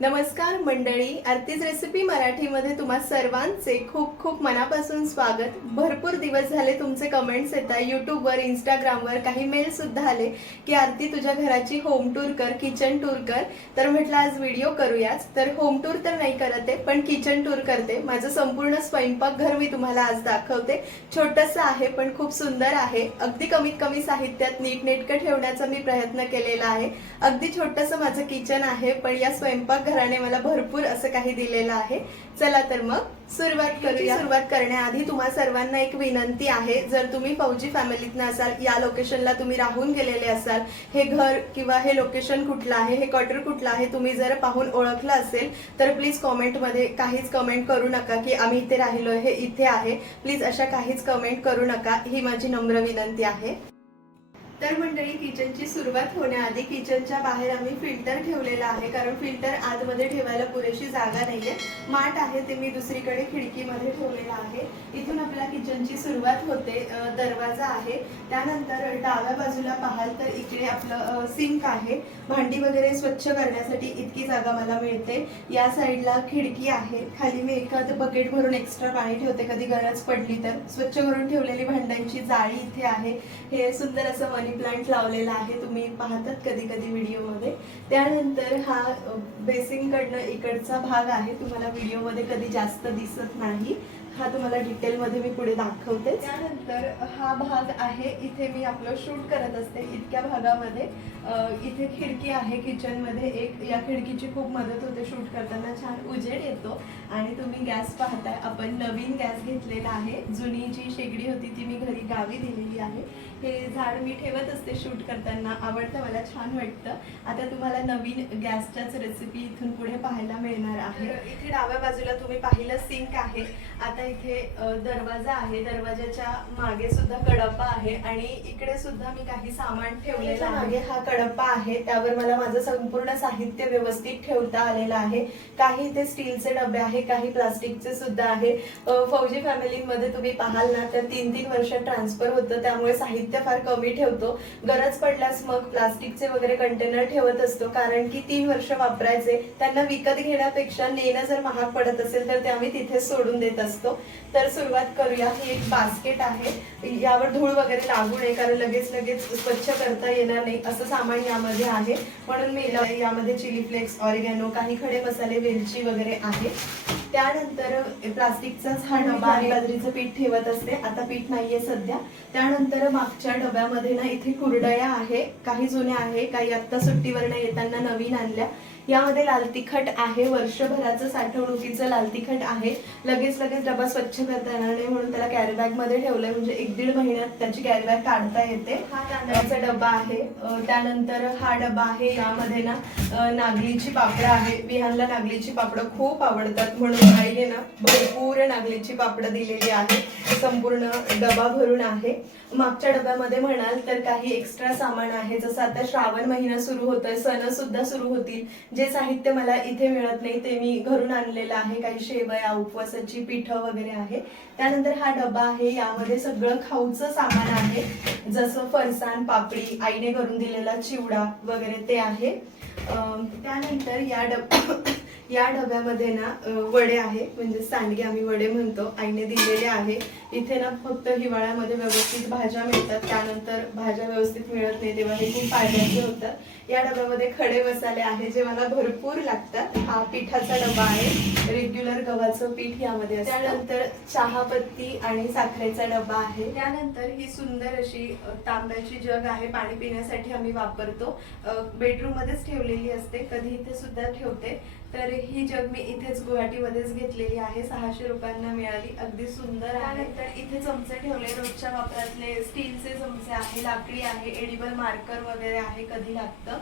नमस्कार मंडळी आरतीच रेसिपी मराठीमध्ये तुम्हा सर्वांचे खूप खूप मनापासून स्वागत. भरपूर दिवस झाले तुमचे कमेंट्स येत आहे यूट्यूबवर इंस्टाग्रामवर काही मेलसुद्धा आले की आरती तुझ्या घराची होम टूर कर किचन टूर कर. तर म्हटलं आज व्हिडिओ करूयाच. तर होम टूर तर नाही करत आहे पण किचन टूर करते. माझं संपूर्ण स्वयंपाकघर मी तुम्हाला आज दाखवते. छोटंसं आहे पण खूप सुंदर आहे. अगदी कमीत कमी साहित्यात नीटनेटकं ठेवण्याचा मी प्रयत्न केलेला आहे. अगदी छोटंसं माझं किचन आहे पण या स्वयंपाक घराने मला भरपूर असं काही दिलेलं आहे. चला तर मग सुरुवात करूया. सुरुवात करण्याआधी तुम्हा सर्वांना एक विनंती आहे. जर तुम्ही फौजी फॅमिलीतनं असाल या लोकेशनला तुम्ही राहून गेलेले असाल हे घर किंवा हे लोकेशन कुठलं आहे हे क्वार्टर कुठलं आहे तुम्ही जर पाहून ओळखलं असेल तर प्लीज कॉमेंटमध्ये काहीच कमेंट करू नका की आम्ही इथे राहिलो हे इथे आहे. प्लीज अशा काहीच कमेंट करू नका. ही माझी नम्र विनंती आहे. तर मंडळी किचनची सुरुवात होण्याआधी किचनच्या बाहेर आम्ही फिल्टर ठेवलेला आहे कारण फिल्टर आतमध्ये ठेवायला पुरेशी जागा नाहीये. माठ आहे ते मी दुसरीकडे खिडकीमध्ये ठेवलेलं आहे. इथून आपल्या किचनची सुरुवात होते दरवाजा आहे. त्यानंतर डाव्या बाजूला पाहाल तर इकडे आपलं सिंक आहे. भांडी वगैरे स्वच्छ करण्यासाठी इतकी जागा मला मिळते. या साईडला खिडकी आहे. खाली मी एखादं बकेट भरून एक्स्ट्रा पाणी ठेवते. कधी गरज पडली तर स्वच्छ करून ठेवलेली भांड्यांची जाळी इथे आहे. हे सुंदर असं मनी प्लांट लावलेला आहे. तुम्ही पाहतात कधी कधी व्हिडिओमध्ये. त्यानंतर हा बेसिंगकडनं इकडचा भाग आहे. तुम्हाला व्हिडिओमध्ये कधी जास्त दिसत नाही. हा तुम्हाला डिटेलमध्ये मी पुढे दाखवते. त्यानंतर हा भाग आहे. इथे मी आपलं शूट करत असते इतक्या भागामध्ये. इथे खिडकी आहे. किचनमध्ये एक या खिडकीची खूप मदत होते शूट करताना. छान उजेड येतो. आणि तुम्ही गॅस पाहताय. आपण नवीन गॅस घेतलेला आहे. जुनी जी शेगडी होती ती मी घरी गावी दिलेली आहे. हे झाड मी ठेवत असते शूट करताना. आवडतं मला छान वाटतं. आता तुम्हाला नवीन गॅसच्याच रेसिपी इथून पुढे पाहायला मिळणार आहे. इथे डाव्या बाजूला तुम्ही पाहिलं सिंक आहे. आता इथे दरवाजा आहे. दरवाजाच्या मागे सुद्धा कडप्पा आहे. आणि इकडे सुद्धा मी काही सामान ठेवलेलं मागे हा कडप्पा आहे. त्यावर मला माझं संपूर्ण साहित्य व्यवस्थित ठेवता आलेलं आहे. काही इथे स्टीलचे डबे आहे काही प्लास्टिकचे सुद्धा आहे. फौजी फॅमिलीमध्ये तुम्ही पाहाल ना तर तीन तीन वर्ष ट्रान्सफर होतं. त्यामुळे साहित्य फार कमी ठेवतो. गरज पडल्यास मग प्लास्टिकचे वगैरे कंटेनर ठेवत असतो. कारण की तीन वर्ष वापरायचे. त्यांना विकत घेण्यापेक्षा नेणं जर महाग पडत असेल तर ते आम्ही तिथे सोडून देत असतो. तर सुरुवात करूया. ही एक बास्केट आहे. यावर धूळ वगैरे लागू नये. कारण लगेच लगेच स्वच्छ करता येणार नाही. असं सामान यामध्ये आहे. म्हणून मी यामध्ये चिली फ्लेक्स ऑरिगॅनो काही खडे मसाले वेलची वगैरे आहे. त्यानंतर प्लास्टिकचाच डबा आहे बाजरीचं पीठ ठेवत असते. आता पीठ नाहीये सध्या. त्यानंतर मागच्या डब्यामध्ये ना इथे कुरडया आहे काही जुन्या आहे काही आत्ता सुट्टीवरनं येताना नवीन आणल्या. यामध्ये लाल तिखट आहे वर्षभराचं साठवणुकीचं लाल तिखट आहे. लगेच लगेच डबा स्वच्छ करता येणार नाही म्हणून त्याला कॅरी बॅगमध्ये ठेवलंय म्हणजे एक दीड महिन्यात त्याची कॅरी बॅग काढता येते. हा तांदळाचा डबा आहे. त्यानंतर हा डबा आहे यामध्ये ना नागलीची पापडं आहे. विहानला नागलीची पापडं खूप आवडतात म्हणून आईने ना भरपूर नागलीची पापडं दिलेली आहे संपूर्ण डबा भरून आहे. मागच्या डब्यामध्ये म्हणाल तर काही एक्स्ट्रा सामान आहे. जसं आता श्रावण महिना सुरू होतोय सण सुद्धा सुरू होतील. जे साहित्य मला इथे मिळत नाही ते मी घरून आणलेलं आहे. काही शेवया उपवासाची पिठं वगैरे आहे. त्यानंतर हा डबा आहे. यामध्ये सगळं खाऊचं सामान आहे. जसं फरसाण पापडी आईने करून दिलेला चिवडा वगैरे ते आहे. त्यानंतर या डब या डब्यामध्ये ना वडे आहे. म्हणजे सांडगे आम्ही वडे म्हणतो. आईने दिलेले आहे. इथे ना फक्त हिवाळ्यामध्ये व्यवस्थित भाज्या मिळतात. त्यानंतर भाज्या व्यवस्थित मिळत नाही तेव्हा हे खूप फायद्याचे होतात. या डब्यामध्ये खडे मसाले आहे जे मला भरपूर लागतात. हा पिठाचा डबा आहे. रेग्युलर गव्हाचं पीठ यामध्ये असतं. त्यानंतर चहापत्ती आणि साखरेचा डबा आहे. त्यानंतर ही सुंदर अशी तांब्याची जग आहे. पाणी पिण्यासाठी आम्ही वापरतो. बेडरूम मध्येच ठेवलेली असते. कधी इथे सुद्धा ठेवते. तर ही जग मी इथेच गुवाहाटीमध्येच घेतलेली आहे. सहाशे रुपयांना मिळाली. अगदी सुंदर आहे. तर इथे चमचे ठेवले. रोजच्या वापरातले स्टीलचे चमचे आहे. लाकडी आहे. एडिबल मार्कर वगैरे आहे. कधी लागतं.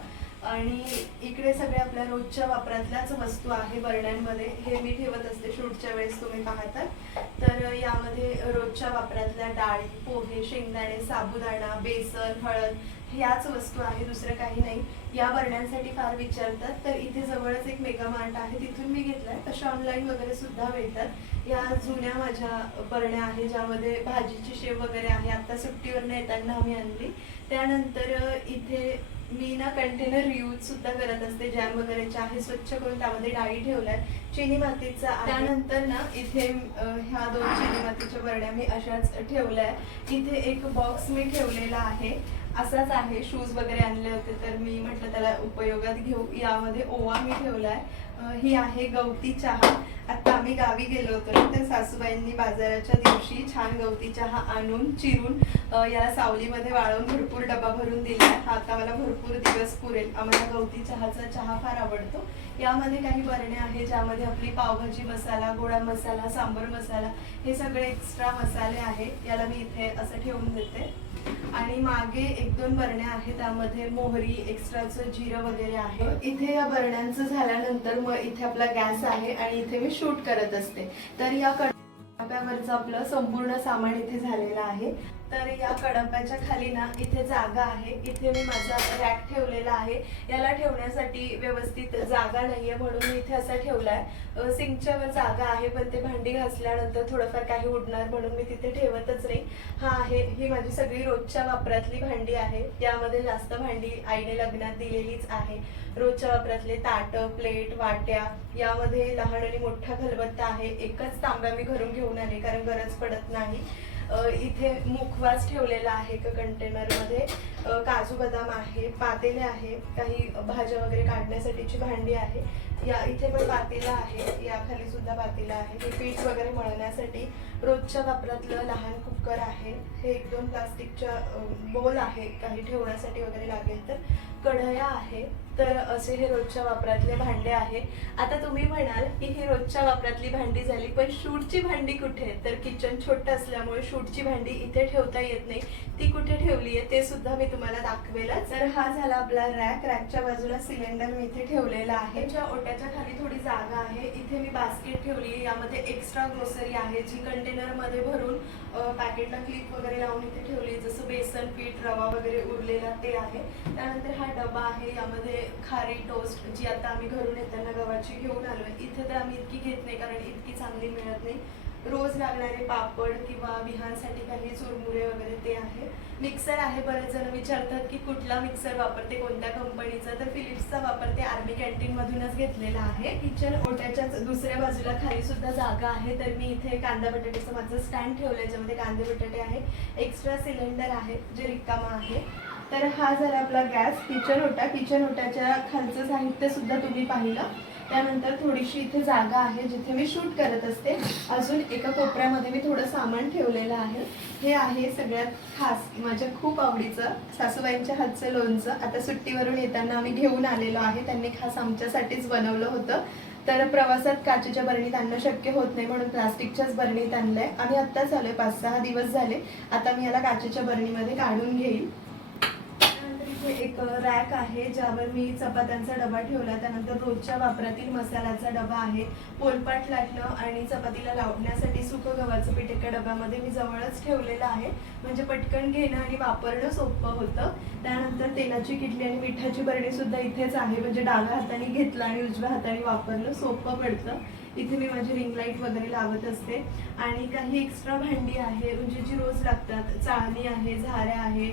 आणि इकडे सगळे आपल्या रोजच्या वापरातल्याच वस्तू आहे बरण्यांमध्ये. हे मी ठेवत असते शूटच्या वेळेस तुम्ही पाहतात तर यामध्ये रोजच्या वापरातल्या डाळी पोहे शेंगदाणे साबुदाणा बेसन हळद ह्याच वस्तू आहे दुसरं काही नाही. या बरण्यांसाठी फार विचारतात. तर इथे जवळच एक मेगा मार्ट आहे तिथून मी घेतलाय. तशा ऑनलाईन वगैरे सुद्धा मिळतात या जुन्या माझ्या बरण्या आहे ज्यामध्ये भाजीची शेव वगैरे आहे. आता सुट्टीवरनं येताना आम्ही आणली. त्यानंतर इथे मी ना कंटेनर यूज सुद्धा करत असते जॅम वगैरे आहे स्वच्छ करून त्यामध्ये डाळी ठेवलाय चिनी मातीचा त्यानंतर ना इथे ह्या दोन चिनी मातीच्या बरड्या मी अशाच ठेवल्या इथे एक बॉक्स मी ठेवलेला आहे. असाच आहे. शूज वगैरे आणले होते तर मी म्हटलं त्याला उपयोगात घेऊ. यामध्ये ओवा मी ठेवलाय. ही आहे गवती चहा. आता आम्ही गावी गेलो होतो ना तर सासूबाईंनी बाजाराच्या दिवशी छान गवती चहा आणून चिरून याला सावलीमध्ये वाळवून भरपूर डबा भरून दिला. हा आता मला भरपूर दिवस पुरेल. आम्हाला गवती चहाचा चहा फार आवडतो. यामध्ये काही बरणे आहे ज्यामध्ये आपली पावभाजी मसाला गोडा मसाला सांबर मसाला हे सगळे एक्स्ट्रा मसाले आहे याला मी इथे असं ठेवून देते. आणि मागे एक दोन बरण्या आहेत त्यामध्ये मोहरी एक्स्ट्राचं जिरं वगैरे आहे. इथे या बरण्यांचं झाल्यानंतर मग इथे आपला गॅस आहे आणि इथे मी शूट करत असते. तर या कडाप्यावरचं आपलं संपूर्ण सामान इथे झालेलं आहे. तर या कडप्याच्या खाली ना इथे जागा आहे. इथे मी माझा रॅक ठेवलेला आहे. याला ठेवण्यासाठी व्यवस्थित जागा नाही आहे म्हणून मी इथे असा ठेवलाय. आहे सिंकच्या वर जागा आहे पण ते भांडी घासल्यानंतर थोडंफार काही उडणार म्हणून मी तिथे ठेवतच नाही. हा आहे ही माझी सगळी रोजच्या वापरातली भांडी आहे. यामध्ये जास्त भांडी आईने लग्नात दिलेलीच आहे. रोजच्या वापरातले ताट प्लेट वाट्या यामध्ये लहान आणि मोठा खलबत्ता आहे. एकच तांब्या मी घरून घेऊन आले कारण गरज पडत नाही. इथे मुखवास ठेवलेला आहे का कंटेनरमध्ये. काजू बदाम आहे पातेले आहे काही भाज्या वगैरे काढण्यासाठीची भांडी आहे. या इथे पण पातेला आहे. याखाली सुद्धा पातेला आहे. हे पीठ वगैरे मळण्यासाठी रोजच्या वापरातलं लहान कुकर आहे. हे एक दोन प्लास्टिकच्या बोल आहे. काही ठेवण्यासाठी वगैरे लागेल तर. कढया आहे तर असे हे रोजच्या वापरातले भांडे आहे. आता तुम्ही म्हणाल की ही रोजच्या वापरातली भांडी झाली पण शूटची भांडी कुठे आहे? तर किचन छोटं असल्यामुळे शूटची भांडी इथे ठेवता येत नाही. ती कुठे ठेवली आहे ते सुद्धा मी तुम्हाला दाखवेलच. तर हा झाला आपला रॅक. रॅकच्या बाजूला सिलेंडर मी इथे ठेवलेला आहे. ज्या ओट्याच्या खाली थोडी जागा आहे इथे मी बास्केट ठेवली आहे. यामध्ये एक्स्ट्रा ग्रोसरी आहे जी कंटेनरमध्ये भरून पॅकेटला क्लिप वगैरे लावून इथे ठेवली जसं बेसन पीठ रवा वगैरे उरलेला ते आहे. त्यानंतर हा डबा आहे यामध्ये खारी टोस्ट जी आता आम्ही घरून येताना गव्हाची घेऊन आलो आहे इथे तर आम्ही इतकी घेत नाही कारण इतकी चांगली मिळत नाही. रोज लागणारे पापड किंवा विहांसाठी काही चुरमुरे वगैरे ते आहे. मिक्सर आहे बरेच जण विचारतात की कुठला मिक्सर वापरते कोणत्या कंपनीचा तर फिलिप्सचा वापरते आर्मी कॅन्टीनमधूनच घेतलेला आहे. किचन ओट्याच्या दुसऱ्या बाजूला खाली सुद्धा जागा आहे. तर मी इथे कांदा बटाट्याचं माझं स्टँड ठेवलं आहे ज्यामध्ये कांदे बटाटे आहे. एक्स्ट्रा सिलेंडर आहे जे रिकामा आहे. तर हा झाला आपला गॅस किचन ओटा किचन ओट्याच्या खालचं साहित्य सुद्धा तुम्ही पाहिलं. त्यानंतर थोडीशी इथे जागा आहे जिथे मी शूट करत असते. अजून एका कोपऱ्यामध्ये मी थोडं सामान ठेवलेलं आहे. हे आहे सगळ्यात खास माझ्या खूप आवडीचं सासूबाईंच्या हातचं लोणचं. आता सुट्टीवरून येताना आम्ही घेऊन आलेलो आहे. त्यांनी खास आमच्यासाठीच बनवलं होतं. तर प्रवासात काचेच्या बरणीत आणणं शक्य होत नाही म्हणून प्लास्टिकच्याच बरणीत आणलंय. आम्ही आत्ताच आलोय पाच सहा दिवस झाले. आता मी याला काचेच्या बरणीमध्ये काढून घेईल. इथे एक रॅक आहे ज्यावर मी चपात्यांचा डबा ठेवला. त्यानंतर रोजच्या वापरातील मसाल्याचा डबा आहे. पोलपाट लाटणं आणि चपातीला लावण्यासाठी सुकं गव्हाचं पीठ एका डब्यामध्ये मी जवळच ठेवलेलं आहे. म्हणजे पटकन घेणं आणि वापरणं सोपं होतं. त्यानंतर तेलाची किटली आणि मिठाची बरणी सुद्धा इथेच आहे. म्हणजे डाव्या हाताने घेतलं आणि उजव्या हाताने वापरलं सोपं पडतं. इथे मी माझी रिंग लाइट वगैरे लावत असते. आणि काही एक्स्ट्रा भांडी आहे म्हणजे जी रोज लागतात. चाळणी आहे झाऱ्या आहे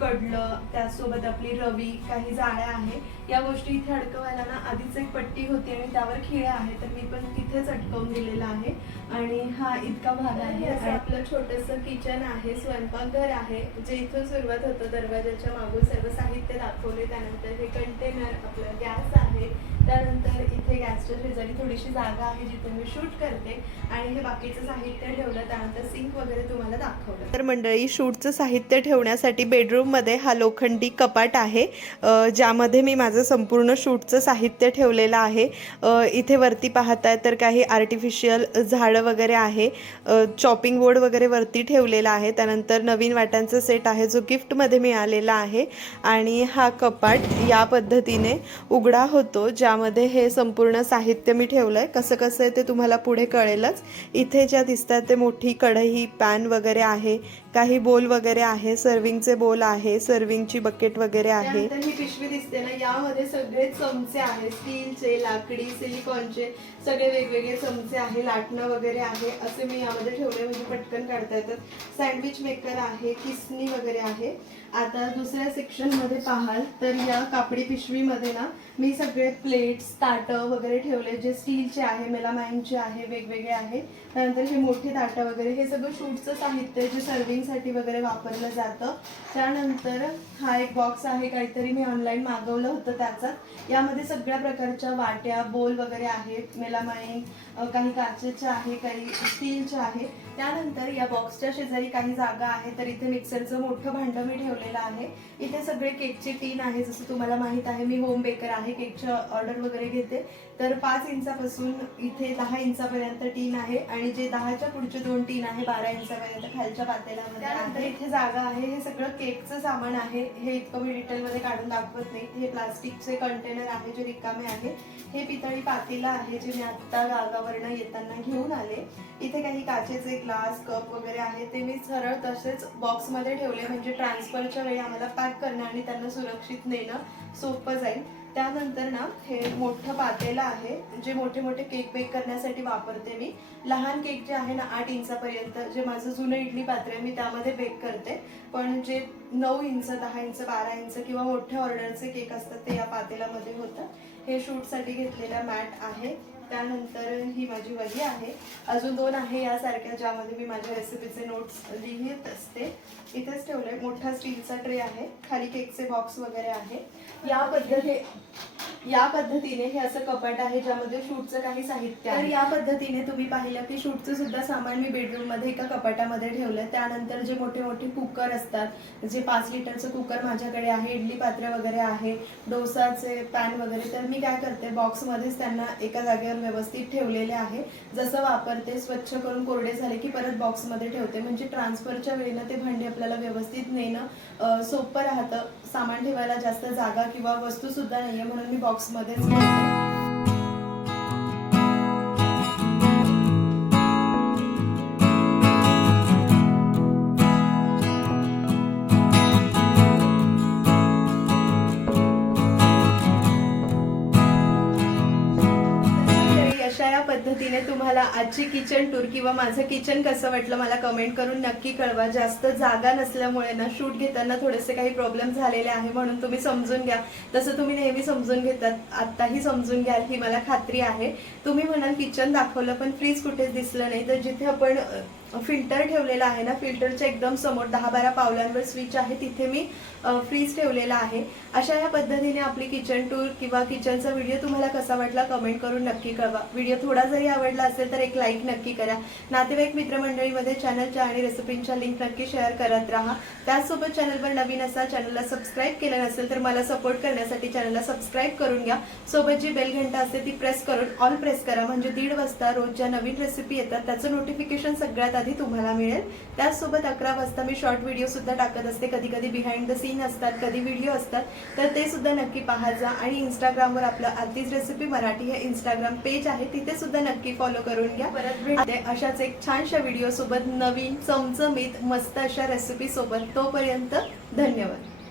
कडलं त्यासोबत आपली रवी काही जाळ्या आहे. या गोष्टी इथे अडकवायला ना आधीच एक पट्टी होती आणि त्यावर खिळ्या आहे तर मी पण तिथेच अटकवून दिलेलं आहे. आणि हा इतका भाग आहे. असं आपलं छोटंसं किचन आहे स्वयंपाकघर आहे. जे इथून सुरुवात होतं दरवाजाच्या मागून सर्व साहित्य दाखवले. त्यानंतर हे कंटेनर आपलं गॅस आहे. त्यानंतर इथे गॅसच्या शेजारी थोडीशी जागा आहे जिथे मी शूट करते. आणि हे बाकीचं साहित्य ठेवलं त्यानंतर सिंक वगैरे तुम्हाला दाखवलं. तर मंडळी शूटचं साहित्य ठेवण्यासाठी बेडरूममध्ये हा लोखंडी कपाट आहे. ज्यामध्ये मी माझं संपूर्ण शूटचं साहित्य ठेवलेलं आहे. अ, इथे वरती पाहताय तर काही आर्टिफिशियल झाडं वगैरे आहे. चॉपिंग बोर्ड वगैरे वरती ठेवलेला आहे. त्यानंतर नवीन वाट्यांचा सेट आहे जो गिफ्टमध्ये मिळालेला आहे. आणि हा कपाट या पद्धतीने उघडा होतो ज्यामध्ये हे संपूर्ण साहित्य मी ठेवलं आहे कसं कसं आहे ते तुम्हाला पुढे कळेलच. इथे ज्या दिसतात ते मोठी कढई पॅन वगैरे आहे. काही बोल वगैरे आहे सर्विंगचे बोल आहे सर्विंगची बकेट वगैरे आहे. ही पिशवी दिसते ना यामध्ये सगळे चमचे आहे स्टीलचे लाकडी सिलिकॉनचे सगळे वेगवेगळे चमचे आहे लाटणं वगैरे आहे. असे मी यामध्ये ठेवले म्हणजे पटकन काढता येतात. सँडविच मेकर आहे किसनी वगैरे आहे. आता दुसऱ्या सेक्शनमध्ये पाहाल तर या कापडी पिशवीमध्ये ना मी सगळे प्लेट्स ताटं वगैरे ठेवले जे स्टीलचे आहे मेलामाईनचे आहे वेगवेगळे आहे. त्यानंतर हे मोठे ताटं वगैरे हे सगळं शूटचं साहित्य जे सर्विंगसाठी वगैरे वापरलं जातं. त्यानंतर हा एक बॉक्स आहे काहीतरी मी ऑनलाईन मागवलं होतं त्याचाच यामध्ये सगळ्या प्रकारच्या वाट्या बोल वगैरे आहेत मेलामाईन काही काचेच्या आहे काही स्टीलच्या आहे. त्यानंतर या बॉक्सच्या शेजारी काही जागा आहे तर इथे मिक्सरचं मोठं भांडं मी ठेवलेलं आहे. इथे सगळे केकचे टीन आहे जसं तुम्हाला माहीत आहे मी होम बेकर आहे. केकच्या ऑर्डर वगैरे घेते. तर पाच इंचापासून इथे दहा इंचापर्यंत टीन आहे आणि जे दहाच्या पुढचे दोन टीन आहे बारा इंचापर्यंत खालच्या पातेल्यामध्ये त्यानंतर इथे जागा आहे. हे सगळं केकचं सामान आहे. हे इतकं मी डिटेलमध्ये काढून दाखवत नाही. हे प्लास्टिकचे कंटेनर आहे जे रिकामे आहे. हे पितळी पातेला आहे जे मी आत्ता गावावरनं येताना घेऊन आले. इथे काही काचेचे ग्लास कप वगैरे आहे. ते मी सरळ तसेच बॉक्समध्ये ठेवले. म्हणजे ट्रान्सफरच्या वेळी आम्हाला पॅक करणं आणि त्यांना सुरक्षित नेणं सोपं जाईल. त्यानंतर ना हे मोठं पातेलं आहे जे मोठे मोठे केक बेक करण्यासाठी वापरते मी. लहान केक जे आहे ना आठ इंचापर्यंत जे माझं जुनं इडली पात्र आहे मी त्यामध्ये बेक करते. पण जे नऊ इंच दहा इंच बारा इंच किंवा मोठ्या ऑर्डरचे केक असतात ते या पातेल्यामध्ये होतं. हे शूटसाठी घेतलेला मॅट आहे. त्यानंतर ही माझी वही आहे. अजून दोन आहे यासारख्या ज्यामध्ये मी माझ्या रेसिपीचे नोट्स लिहित असते. इथेच ठेवलंय. मोठा स्टीलचा ट्रे आहे. खाली केकचे बॉक्स वगैरे आहे. या पद्धती या पद्धतीने हे असं कपाट आहे ज्यामध्ये शूटचं काही साहित्य आहे. तर या पद्धतीने तुम्ही पाहिलं की शूटचं सुद्धा सामान मी बेडरूममध्ये एका कपाटामध्ये ठेवलंय. त्यानंतर जे मोठे मोठे कुकर असतात जे पाच लिटरचं कुकर माझ्याकडे आहे इडली पात्र वगैरे आहे डोसाचे पॅन वगैरे तर मी काय करते बॉक्समध्येच त्यांना एका जागेवर व्यवस्थित ठेवलेले आहे. जसं वापरते स्वच्छ करून कोरडे झाले की परत बॉक्समध्ये ठेवते. म्हणजे ट्रान्सफरच्या वेळेला ते भांडी आपल्याला व्यवस्थित नेणं सोपं राहतं. सामान ठेवायला जास्त जागा किंवा वस्तू सुद्धा नाहीये म्हणून मी बॉक्समध्येच पद्धतीने तुम्हाला आजची किचन टूर किंवा माझं किचन कसं वाटलं मला कमेंट करून नक्की कळवा. जास्त जागा नसल्यामुळे ना शूट घेताना थोडेसे काही प्रॉब्लेम झालेले आहे म्हणून तुम्ही समजून घ्या. तसं तुम्ही नेहमी समजून घेतात आत्ताही समजून घ्याल ही मला खात्री आहे. तुम्ही म्हणाल किचन दाखवलं पण फ्रीज कुठेच दिसलं नाही. तर जिथे आपण फिल्टर ठेवलेला आहे ना फिल्टरच्या एकदम समोर दहा बारा पावलांवर स्विच आहे तिथे मी फ्रीज ठेवलेला आहे. अशा या पद्धतीने आपली किचन टूर किंवा किचनचा व्हिडिओ तुम्हाला कसा वाटला कमेंट करून नक्की कळवा. व्हिडिओ थोडा जरी आवडला असेल तर एक लाईक नक्की करा. नातेवाईक मित्रमंडळीमध्ये चॅनलच्या आणि रेसिपींच्या लिंक नक्की शेअर करत राहा. त्याचसोबत चॅनलवर नवीन असाल चॅनलला सबस्क्राईब केलं नसेल तर मला सपोर्ट करण्यासाठी चॅनलला सबस्क्राईब करून घ्या. सोबत जी बेल घंटा असते ती प्रेस करून ऑल प्रेस करा. म्हणजे दीड वाजता रोज ज्या नवीन रेसिपी येतात. त्याचं नोटिफिकेशन सगळ्यात आधी तुम्हाला मिळेल. त्याचसोबत अकरा वाजता मी शॉर्ट व्हिडिओ सुद्धा टाकत असते. कधी कधी बिहाइंड द सीन असतात कधी व्हिडिओ असतात. तर ते सुद्धा नक्की पाहा जा. आणि इंस्टाग्रामवर आपलं आधीच रेसिपी मराठी हे इंस्टाग्राम पेज आहे. तिथे सुद्धा सुद्धा नक्की फॉलो करून घ्या. परत भेटते अशाच एक छानशा व्हिडिओ सोबत नवीन चमचमीत मस्त अशा रेसिपी सोबत तोपर्यंत धन्यवाद.